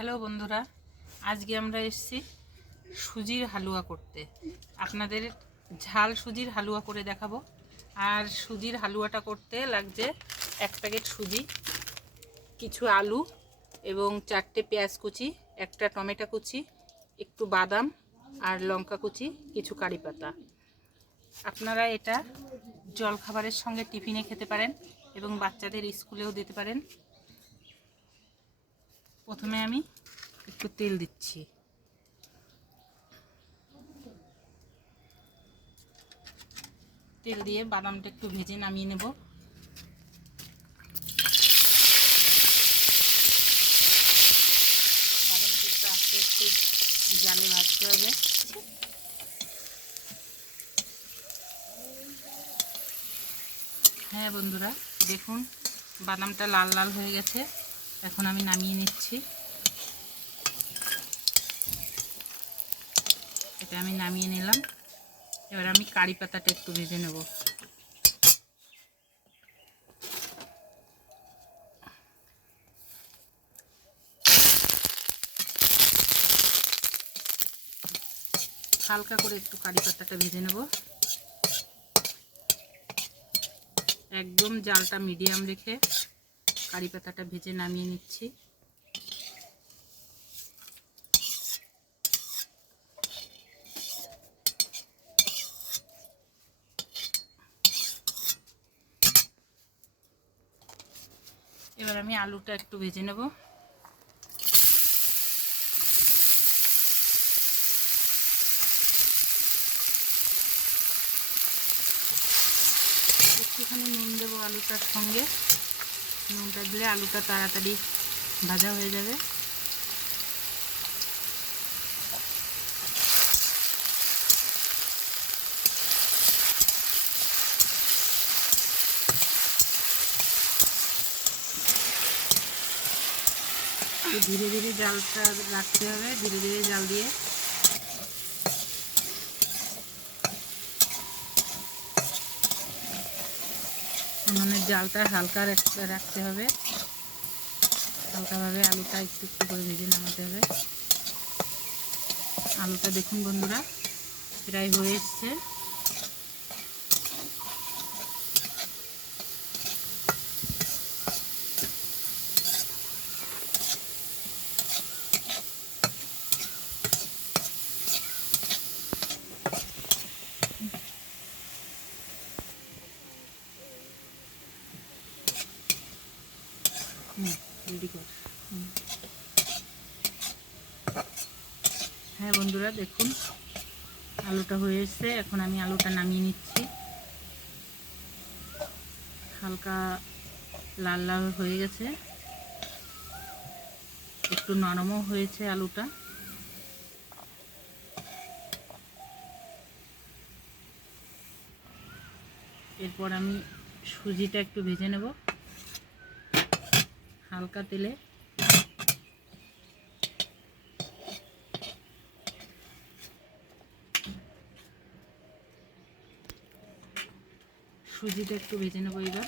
Hello বন্ধুরা, আজকে আমরা এসেছি সুজির হালুয়া করতে। আপনাদের ঝাল সুজির হালুয়া করে দেখাবো। আর সুজির হালুয়াটা করতে লাগছে 1 প্যাকেট সুজি, কিছু আলু এবং 4টে পেঁয়াজ কুচি, একটা টমেটো কুচি, একটু বাদাম আর লঙ্কা কুচি, কিছু কারি পাতা। আপনারা এটা জলখাবারের সঙ্গে টিফিনে খেতে পারেন এবং বাচ্চাদের স্কুলেও দিতে পারেন। প্রথমে আমি একটু তেল দিচ্ছি। তেল দিয়ে বাদামটা একটু ভেজে নামিয়ে নেব। বাদামটা একটু আস্তে আস্তে জালে ভাজতে হবে। হ্যাঁ বন্ধুরা, দেখুন বাদামটা লাল লাল হয়ে গেছে। এখন আমি নামিয়ে নিচ্ছি। এটা আমি নামিয়ে নিলাম। এবার আমি কারি পাতাটা একটু ভেজে নেব। হালকা করে একটু কারি পাতাটা ভেজে নেব। একদম জালটা মিডিয়াম রেখে কারি পাতাটা ভেজে নামিয়ে নিচ্ছি। এবার আমি আলুটা একটু ভেজে নেব। একটুখানি নুন দেবো আলুটার সঙ্গে। নুনটা দিলে আলুটা তাড়াতাড়ি ভাজা হয়ে যাবে। ধীরে ধীরে জালটা রাখতে হবে, ধীরে ধীরে জাল দিয়ে। উনুনের জালটা হালকা রাখতে হবে। হালকাভাবে আলুটা একটু একটু করে ভেজে নামাতে হবে। আলুটা দেখুন বন্ধুরা, প্রায় হয়ে এসছে। হ্যাঁ বন্ধুরা, দেখুন আলুটা হয়ে এসছে। এখন আমি আলুটা নামিয়ে নিচ্ছি। হালকা লাল লাল হয়ে গেছে, একটু নরমও হয়েছে আলুটা। এরপর আমি সুজিটা একটু ভেজে নেব হালকা তেলে। সুজিটা একটু ভেজে নেব এবার।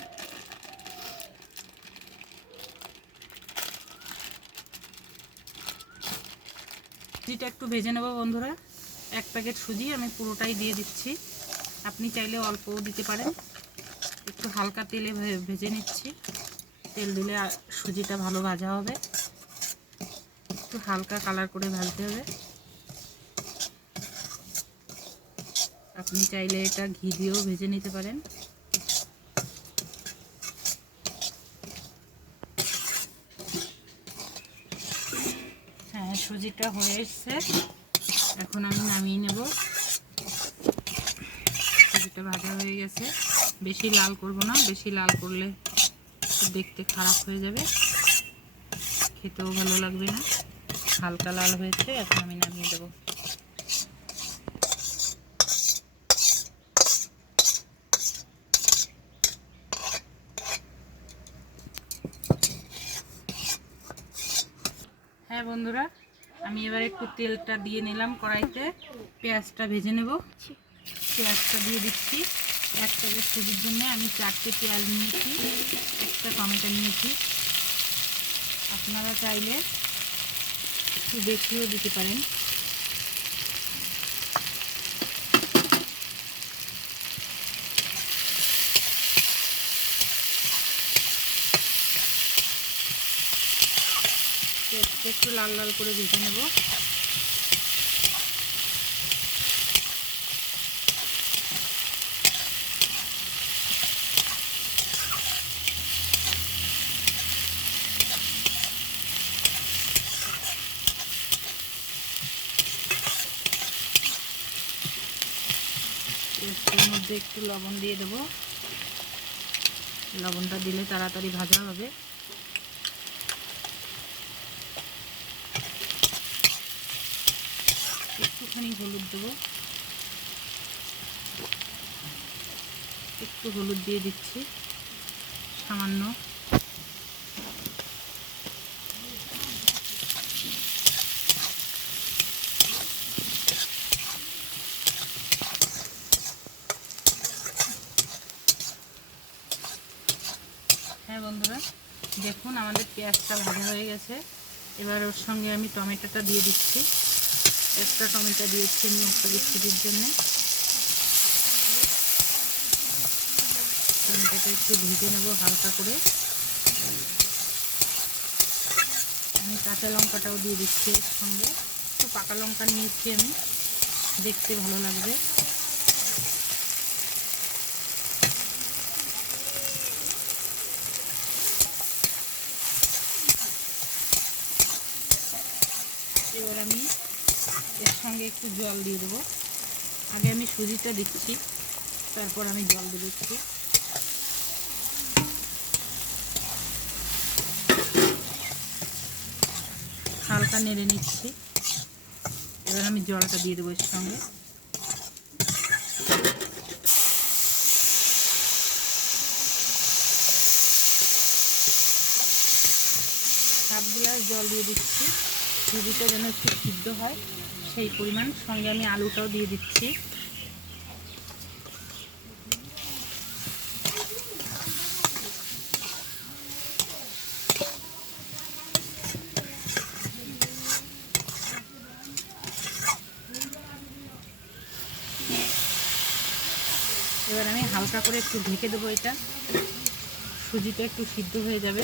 সুজিটা একটু ভেজে নেব বন্ধুরা। 1 প্যাকেট সুজি আমি পুরোটাই দিয়ে দিচ্ছি। আপনি চাইলে অল্পও দিতে পারেন। একটু হালকা তেলে ভেজে নিচ্ছি। তেল দিলে সুজিটা ভালো ভাজা হবে। একটু হালকা কালার করে ভাজতে হবে। আপনি চাইলে এটা ঘি দিয়েও ভেজে নিতে পারেন। হ্যাঁ, সুজিটা হয়ে এসছে। এখন আমি নামিয়ে নেব। সুজিটা ভাজা হয়ে গেছে। বেশি লাল করব না, বেশি লাল করলে দেখতে খারাপ হয়ে যাবে, খেতেও ভালো লাগবে না। হালকা লাল হয়েছে, এখন আমি নামিয়ে দেব। হ্যাঁ বন্ধুরা, আমি এবার একটু তেলটা দিয়ে নিলাম কড়াইতে। পেঁয়াজটা ভেজে নেব। পেঁয়াজটা দিয়ে দিচ্ছি। 1 প্যাকেট সুজির জন্য আমি 4টে পেঁয়াজ নিয়েছি, একটা টমেটো নিয়েছি। আপনারা চাইলে একটু বেশিও দিতে পারেন। একটু লাল লাল করে ভেজে নেব। এর মধ্যে একটু লবণ দিয়ে দেবো। লবণটা দিলে তাড়াতাড়ি ভাজা হবে। একটুখানি হলুদ দেবো, একটু হলুদ দিয়ে দিচ্ছি সামান্য। হ্যাঁ বন্ধুরা, দেখুন আমাদের পেঁয়াজটা ভাজা হয়ে গেছে। এবার ওর সঙ্গে আমি টমেটোটা দিয়ে দিচ্ছি। একটা টমেটো দিয়েছি আমি একটা বিস্কুটের জন্য। টমেটোটা একটু ভেজে নেব হালকা করে। আমি কাঁচা লঙ্কাটাও দিয়ে দিচ্ছি এর সঙ্গে। একটু পাকা লঙ্কা নিয়েছি আমি, দেখতে ভালো লাগবে। এবার আমি এর সঙ্গে একটু জল দিয়ে দেবো। আগে আমি সুজিটা দিচ্ছি, তারপর আমি জল দিয়ে দিচ্ছি। হালকা নেড়ে নিচ্ছি। এবার আমি জলটা দিয়ে দেবো এর সঙ্গে। হাফ গ্লাস জল দিয়ে দিচ্ছি, সুজিটা যেন একটু সিদ্ধ হয় সেই পরিমাণ। সঙ্গে আমি আলুটাও দিয়ে দিচ্ছি। এবার আমি হালকা করে একটু ঢেকে দেবো। এটা সুজিটা একটু সিদ্ধ হয়ে যাবে,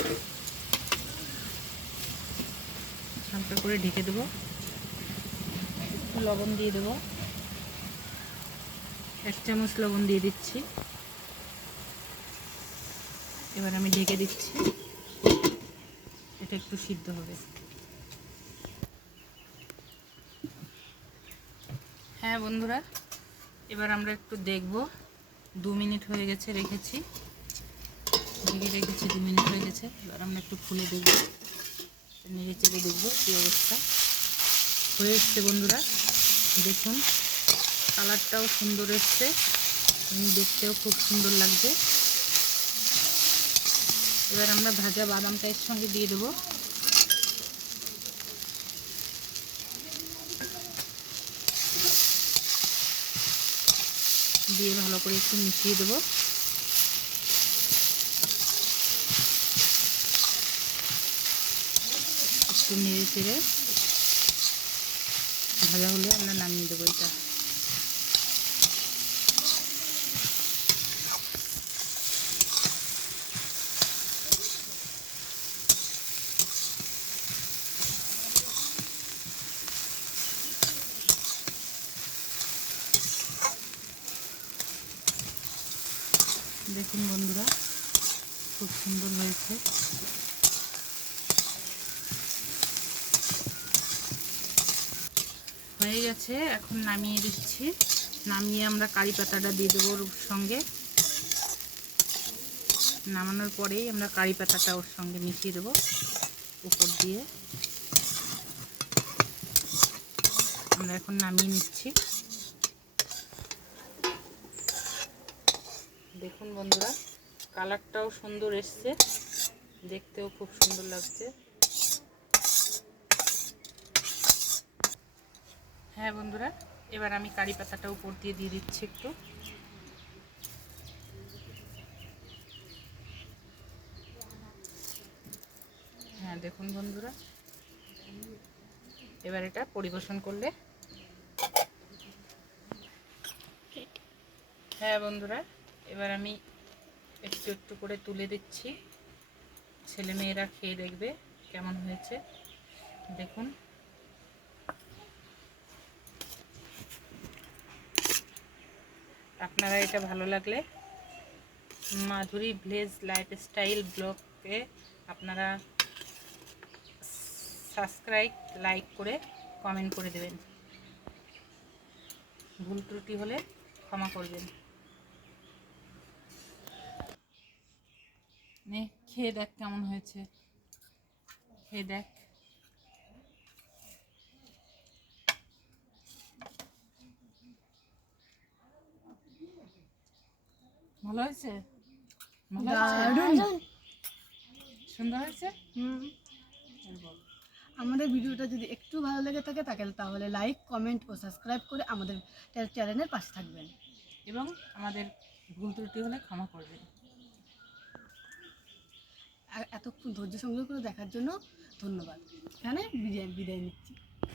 হালকা করে ঢেকে দেবো। একটু লবণ দিয়ে দেবো, 1 চামচ লবণ দিয়ে দিচ্ছি। এবার আমি ঢেকে দিচ্ছি, এটা একটু সিদ্ধ হবে। হ্যাঁ বন্ধুরা, এবার আমরা একটু দেখব। 2 মিনিট হয়ে গেছে, রেখেছি, ঢেকে রেখেছি। 2 মিনিট হয়ে গেছে। এবার আমরা একটু খুলে দেখব, নেড়ে চেড়ে দেখবো কী অবস্থা হয়ে এসছে। বন্ধুরা দেখুন, কালারটাও সুন্দর এসছে, দেখতেও খুব সুন্দর লাগছে। এবার আমরা ভাজা বাদামটা এর সঙ্গে দিয়ে দেবো। দিয়ে ভালো করে একটু মিশিয়ে দেবো। একটু নেড়ে চেড়ে ভাজা হলে আমরা নামিয়ে দেবো এটা। দেখুন বন্ধুরা, খুব সুন্দর হয়েছে। হয়ে গেছে, এখন নামিয়ে দিচ্ছি। নামিয়ে আমরা কারি পাতাটা দিয়ে দেবো ওর সঙ্গে। নামানোর পরেই আমরা কারি পাতাটা ওর সঙ্গে মিশিয়ে দেবো উপর দিয়ে। আমরা এখন নামিয়ে নিচ্ছি। দেখুন বন্ধুরা, কালারটাও সুন্দর এসছে, দেখতেও খুব সুন্দর লাগছে। হ্যাঁ বন্ধুরা, এবার আমি কারি পাতাটা উপর দিয়ে দিচ্ছি একটু। হ্যাঁ দেখুন বন্ধুরা, এবার এটা পরিবেশন করলে। হ্যাঁ বন্ধুরা, এবার আমি একটু একটু করে তুলে দিচ্ছি, ছেলেমেয়েরা খেয়ে দেখবে কেমন হয়েছে। দেখুন, আপনারা এটা ভালো লাগলে মাধুরী ভিলেজ লাইফস্টাইল ব্লগকে আপনারা সাবস্ক্রাইব, লাইক করে কমেন্ট করে দেবেন। ভুল ত্রুটি হলে ক্ষমা করবেন। নে খেয়ে দেখ কেমন হয়েছে, খেয়ে দেখ। ভালো হয়েছে? ভালো হয়েছে? সুন্দর হয়েছে। আমাদের ভিডিওটা যদি একটু ভালো লেগে থাকে তাহলে লাইক, কমেন্ট ও সাবস্ক্রাইব করে আমাদের চ্যানেলের পাশে থাকবেন এবং আমাদের ভুল ত্রুটি হলে ক্ষমা করবেন। এতক্ষণ ধৈর্য সংগ্রহ করে দেখার জন্য ধন্যবাদ। এখানে বিদায় নিচ্ছি।